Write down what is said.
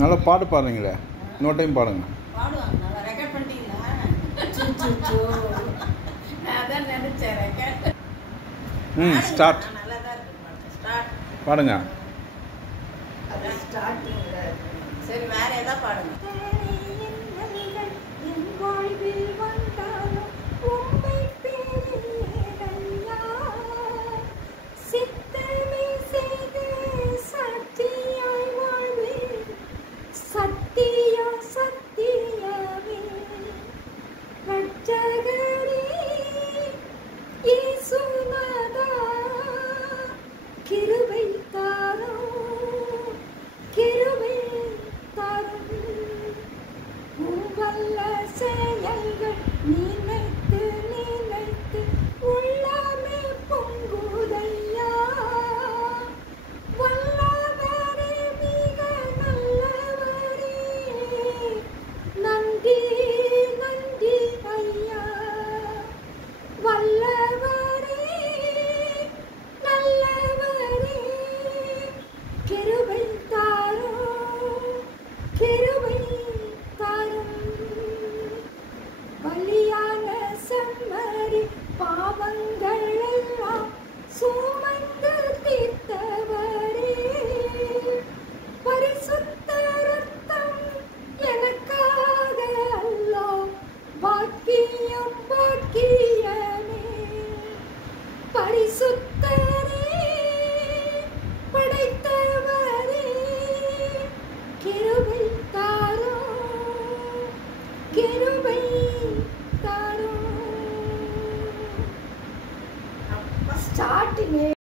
நல்லா பாட்டு பாடுறீங்களே, இன்னொரு டைம் பாடுங்க. பாடுவாங்க. நல்லா ரெக்கார்ட் பண்ணிட்டீங்களா? நான் அதான் நினைச்சேன் ரெக்கார்ட். ஸ்டார்ட். நல்லா தான் இருக்கு. ஸ்டார்ட் பாடுங்க. அதான் ஸ்டார்டிங். சரி, வேற ஏதாவது பாடுங்க. நினைத்து நினைத்து உள்ளமே பொங்குதையா, வல்லவரே மிக நல்லவரே, நன்றி நன்றி ஐயா, வல்லவரே நல்லவரே, கிருபை தாரும் கிருபை தாரும், பலியான செம்மறி பாவங்கள் எல்லாம் சுமந்து தீர்த்தவரே, பரிசுத்த ரத்தம் எனக்காக அல்லோ, பாக்கியம் பாக்கியமே, பரிசுத்தரே படைத்தவரே, கிருபை தாரும் கிருபை தாரும். ஸ்டார்டிங்